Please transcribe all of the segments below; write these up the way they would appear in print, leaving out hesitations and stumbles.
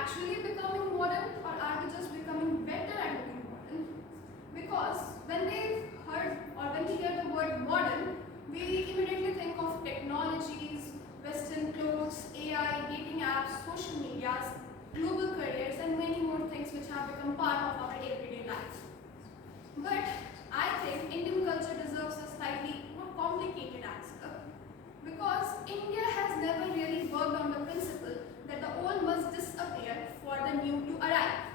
actually becoming modern, or are we just becoming better at looking modern? Because when we hear the word modern, we immediately think of technologies, Western clothes, AI, dating apps, social medias, global careers, and many more things which have become part of our everyday life. But I think Indian culture deserves a slightly more complicated answer, because India has never really worked on the principle that the old must disappear for the new to arrive.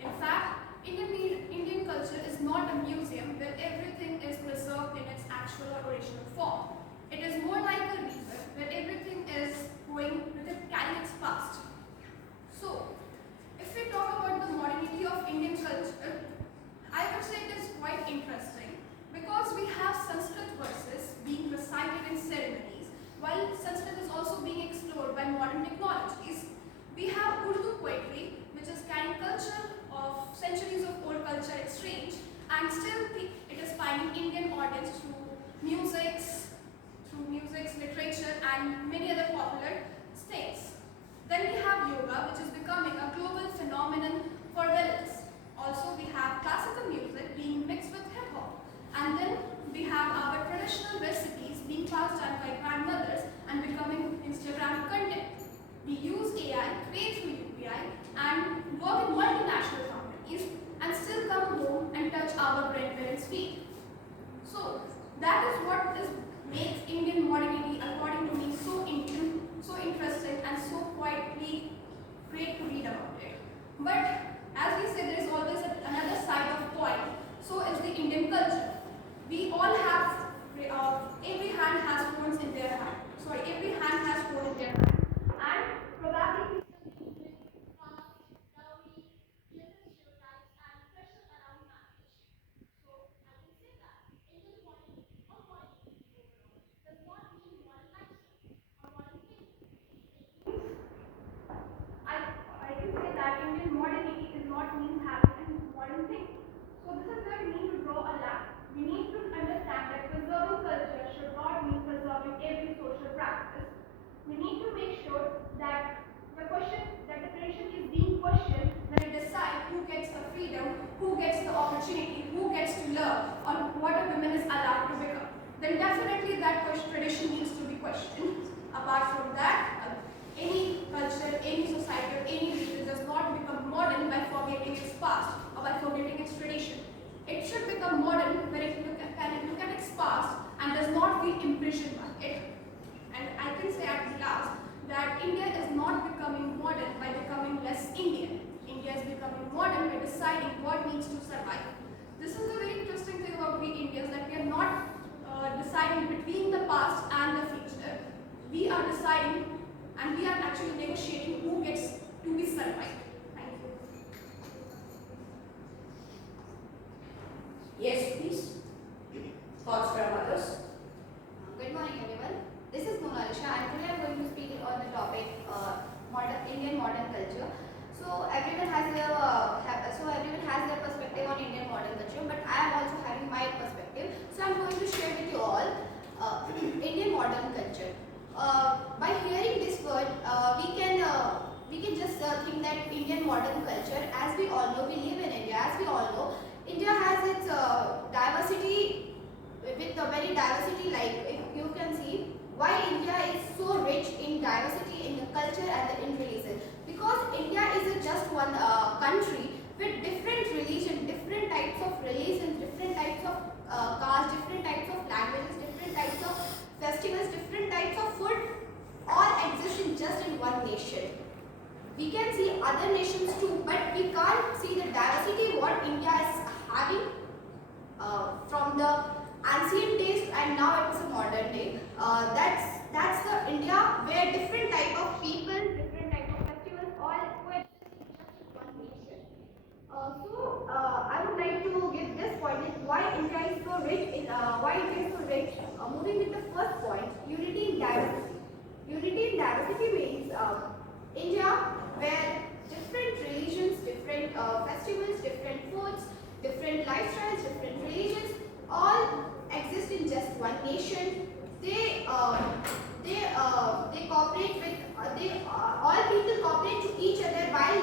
In fact, Indian culture is not a museum where everything is preserved in its actual or original form. It is more like a river where everything is going with it, carrying its past. So, if we talk about the modernity of Indian culture, I would say it is quite interesting, because we have Sanskrit verses being recited in ceremonies, while Sanskrit is also being explored by modern technologies. We have Urdu poetry, which is carrying culture of centuries of old culture exchange, and still it is finding Indian audience through music's literature, and many other popular things. Then we have yoga, which is becoming a global phenomenon for wellness. Also, we have classical music being mixed with hip hop. And then we have our traditional recipes being passed down by grandmothers and becoming Instagram content. We use AI, pay through UPI, and work in multinational companies, and still come home and touch our grandparents' feet. So that is what makes Indian modernity, according to me, so interesting, and so quietly great to read about it. But as we said, there is always another side of coin. So is the Indian culture. We all have, every hand has phones in their hand. Sorry, every hand has phone in their hand. And probably I can say that Indian modernity is not means having a modern thing. So this is where we need to draw a line. We need to understand that preserving culture should not mean preserving every social practice. We need to make sure that the tradition is being questioned when we decide who gets the freedom, who gets the opportunity, who gets to learn on what a woman is allowed to become. Then definitely that tradition needs to be questioned. Apart from that, any culture, any society, or any region does not become modern by forgetting its past or by forgetting its tradition. It should become modern when it can look at its past and does not feel imprisoned by it. And I can say at last that India is not becoming modern by becoming less Indian. India is becoming modern by deciding what needs to survive. This is the very interesting thing about we Indians, that we are not deciding between the past and the future. We are deciding, and we are actually negotiating who gets to be survived. Thank you. Yes, please. Thoughts from others? Good morning, everyone. This is Monalisha, and today I'm going to speak on the topic Indian modern culture. So everyone has their perspective on Indian modern culture, but I am also having my perspective. So I'm going to share with you all Indian modern culture. By hearing this word, we can just think that Indian modern culture, as we all know, we live in India. As we all know, India has its diversity, with a very diversity. Like if you can see why India is so rich in diversity in the culture and in religion, because India is just one country with different religion, different types of religions, different types of caste, different types of languages, different types of festivals, different types of food, all exist in just in one nation. We can see other nations too, but we can't see the diversity what India is having from the ancient days, and now it is a modern day. That's the India where different type of people, different type of festivals, all coexist in just one nation. I would like to give this point is why India is so rich in why India is so rich. Moving with the first point, unity in diversity. Unity in diversity means India where different religions, different festivals, different foods, different lifestyles, different religions all exist in just one nation. They cooperate with all people cooperate to each other while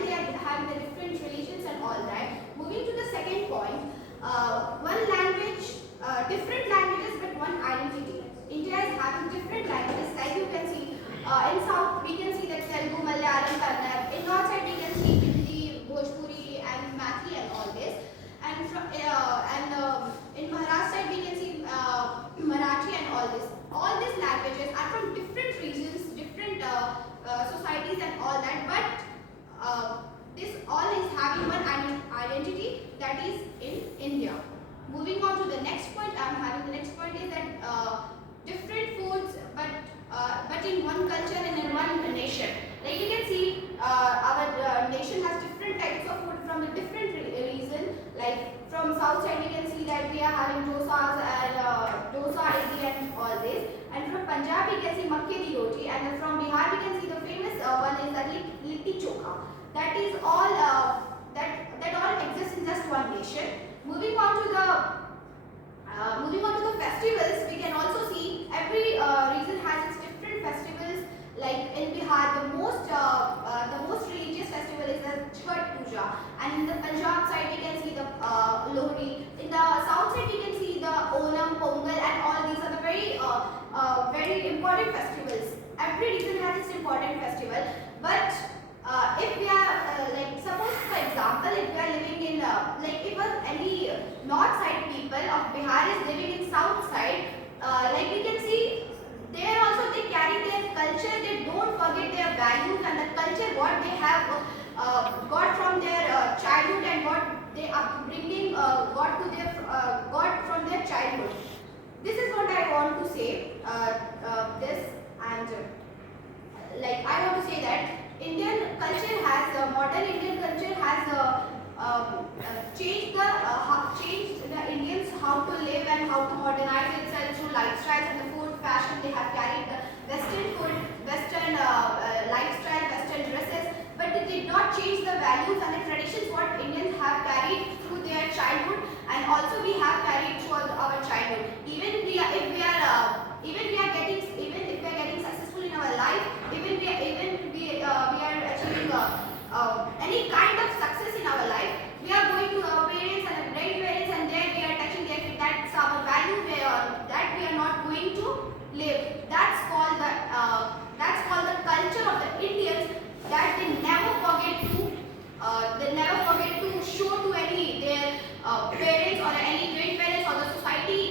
Punjab we can see makke di roti, and from Bihar we can see the famous one is the litti chokha. That is all that all exists in just one nation. Moving on to the festivals, we can also see every region has its different festivals. Like in Bihar, the most religious festival is the Chhath Puja, and in the Punjab side we can see the Lohri. In the south side we can see the Onam, Pongal, and all these are the very important festivals. Every region has its important festival, but if we are like suppose for example, if we are living in like if any north side people of Bihar is living in south side, like we can see there also they carry their culture. They don't forget their values and the culture what they have got from their childhood, and what they are bringing got from their childhood. This is what I want to say. This and like I want to say that modern Indian culture has changed the Indians how to live and how to modernize itself through lifestyles and the food, fashion. They have carried the Western food, Western lifestyle, Western dresses, but they did not change the values and the traditions what Indians have carried through their childhood, and also we have carried through our childhood. Even if we are getting successful in our life, even we are achieving any kind of success in our life, we are going to our parents and grandparents, and there we are touching their feet. That's our value that we are not going to live. That's called the culture of the Indians, that they never forget to show to any their parents or any grandparents or the society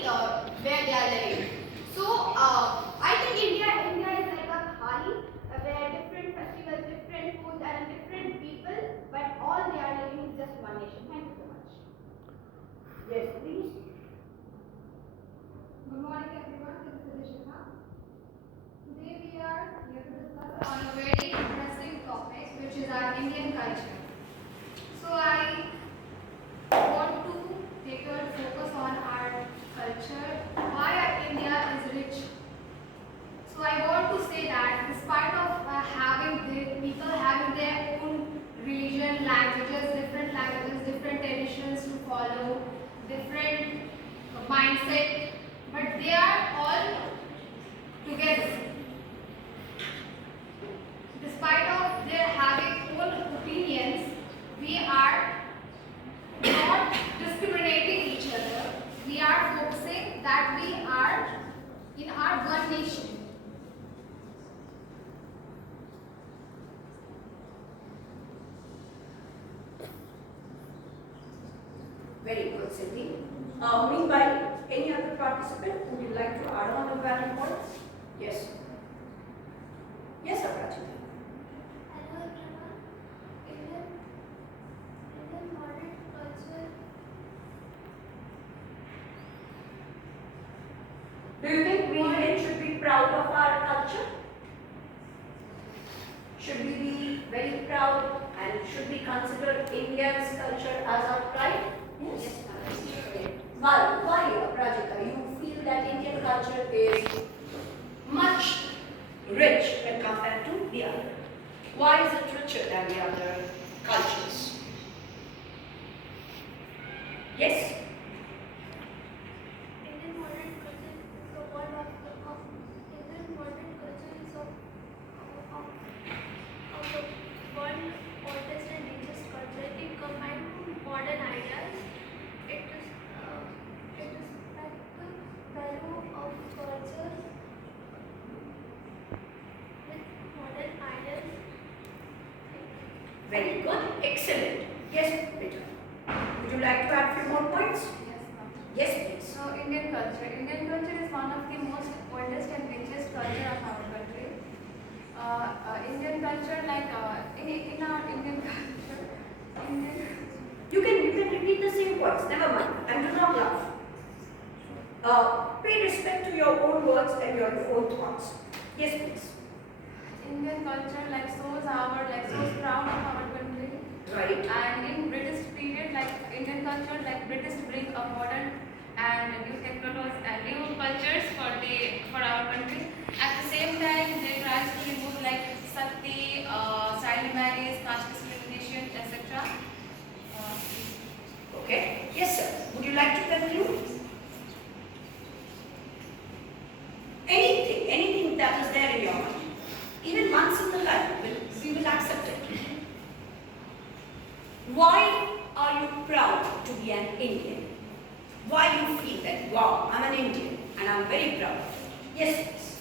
where they are living. So I think India is like a thali where different festivals, different foods, and different people, but all they are living in just one nation. Thank you so much. Yes, please. Good morning everyone, this is Rishika. Today we are here to discuss on a very interesting topic, which is our Indian culture. So I want to take your focus on our culture, why our India is rich. So I want to say that despite of people having their own religion, languages, different traditions to follow, different mindset, but they are all together. Despite of their having own opinions, we are not discriminating each other. We are focusing that we are in our one nation. Very good, Cindy. Meanwhile, any other participant would you like to add on a value points? Yes. Yes, Aparajita. Hello everyone. Indian modern culture. Do you think we Indians should be proud of our culture? Should we be very proud, and should we consider India's culture as our pride? Yes. Why, Aparajita? You feel that Indian culture is much rich when compared to the other. Why is it richer than the other cultures? Yes? Indian modern culture is a word of Indian modern culture is of the world oldest and richest culture. It combines modern ideas. It respects the value of culture with modern ideas. Very good. Excellent. Yes, Peter. Would you like to add few more points? Yes, ma'am. Yes, please. So Indian culture. Indian culture is one of the most oldest and richest culture of our country. Indian culture, like in our Indian culture, You can repeat the same points. Never mind. And do not laugh. Pay respect to your own words and your own thoughts. Yes, please. Indian culture shows proud of our country. Right. And in British period, like Indian culture, like British bring a modern and new technologies and new cultures for our country. At the same time, they try to remove like sati, child marriage, caste discrimination, etc. Okay. Yes, sir. Would you like to conclude? Anything that is there in your mind, even one single line, we will accept it. Why are you proud to be an Indian? Why you feel that, wow, I'm an Indian and I'm very proud? Yes, please.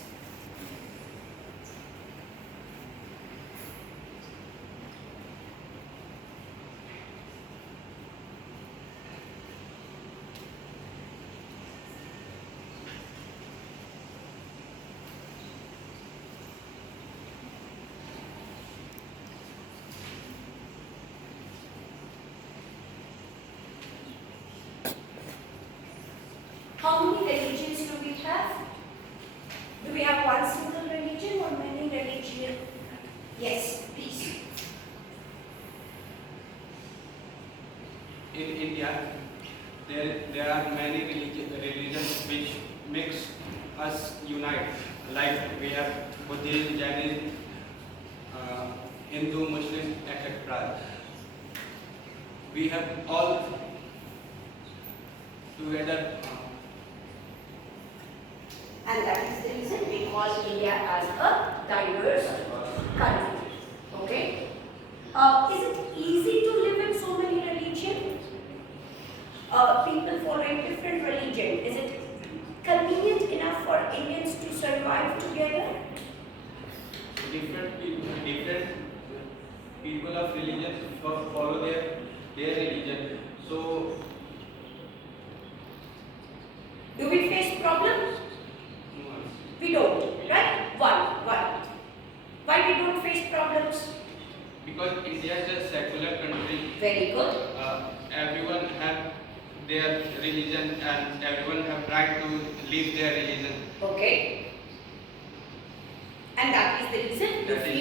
How many religions do we have? Do we have one single religion or many religions? Yes, please. In India, there are many religions which makes us unite. Like we have Buddhism, Jainism, Hindu, Muslim, etc. We have all together. And that is the reason we call India as a diverse country. Okay? Is it easy to live in so many religions? People following different religion. Is it convenient enough for Indians to survive together? Different people of religions follow their religion. So Do we face problems? We don't, right? Why? Why we don't face problems? because India is a secular country, Very good. everyone have their religion and everyone have right to live their religion. Okay. And that is the reason That we